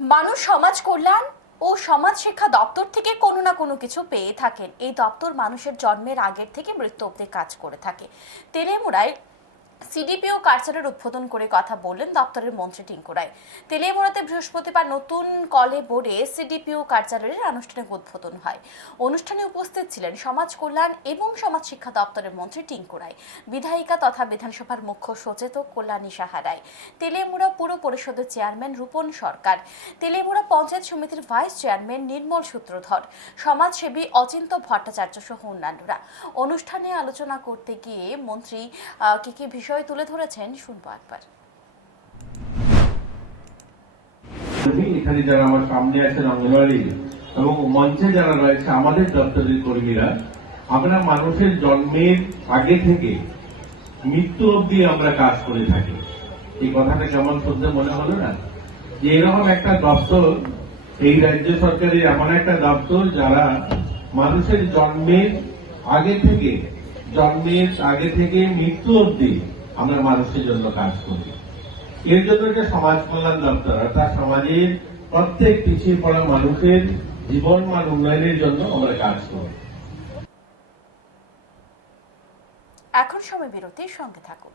মানুষ সমাজ কল্যাণ ও সমাজ শিক্ষা দপ্তর থেকে কোনো না কোনো কিছু পেয়ে থাকেন। এই দপ্তর মানুষের জন্মের আগের থেকে মৃত্যু অব্দি কাজ করে থাকে। তেলেমুড়ায় সিডিপিও কার্যালয়ের উদ্বোধন করে কথা বললেন দপ্তরের মন্ত্রী টিঙ্কু রায়। তেলিয়ামুড়াতে বৃহস্পতিবার নতুন কলে বোর্ডে সিডিপিও কার্যালয়ের আনুষ্ঠানিক উদ্বোধন হয়। অনুষ্ঠানে উপস্থিত ছিলেন সমাজ কল্যাণ এবং সমাজ শিক্ষা দপ্তরের মন্ত্রী টিঙ্কু রায়, বিধায়িকা তথা বিধানসভার মুখ্য সচেতক কল্যাণী সাহা রায়, তেলিয়ামুড়া পুর পরিষদের চেয়ারম্যান রূপন সরকার, তেলিয়ামুড়া পঞ্চায়েত সমিতির ভাইস চেয়ারম্যান নির্মল সূত্রধর, সমাজসেবী অচিন্ত ভট্টাচার্য সহ অন্যান্যরা। অনুষ্ঠানে আলোচনা করতে গিয়ে মন্ত্রী কি কি বিষয় তুলে ধরেছেন শুনব একবার। এখানে যারা আমার সামনে আছেন অঙ্গনওয়াড়ি এবং মঞ্চে যারা রয়েছে, আমাদের দপ্তরের কর্মীরা, আমরা মানুষের জন্মের আগে থেকে মৃত্যু অবধি আমরা কাজ করে থাকি। এই কথাটা কেমন শুনতে মনে হলো না? যে এরকম একটা দপ্তর, এই রাজ্য সরকারের এমন একটা দপ্তর যারা মানুষের জন্মের আগে থেকে, জন্মের আগে থেকে মৃত্যু অবধি আমরা মানুষের জন্য কাজ করি। এর জন্য যে সমাজ কল্যাণ দপ্তর, অর্থাৎ সমাজের প্রত্যেক পিছিয়ে পড়া মানুষের জীবন মান উন্নয়নের জন্য আমরা কাজ করি। এখন সময় বিরতির সঙ্গে থাকুন।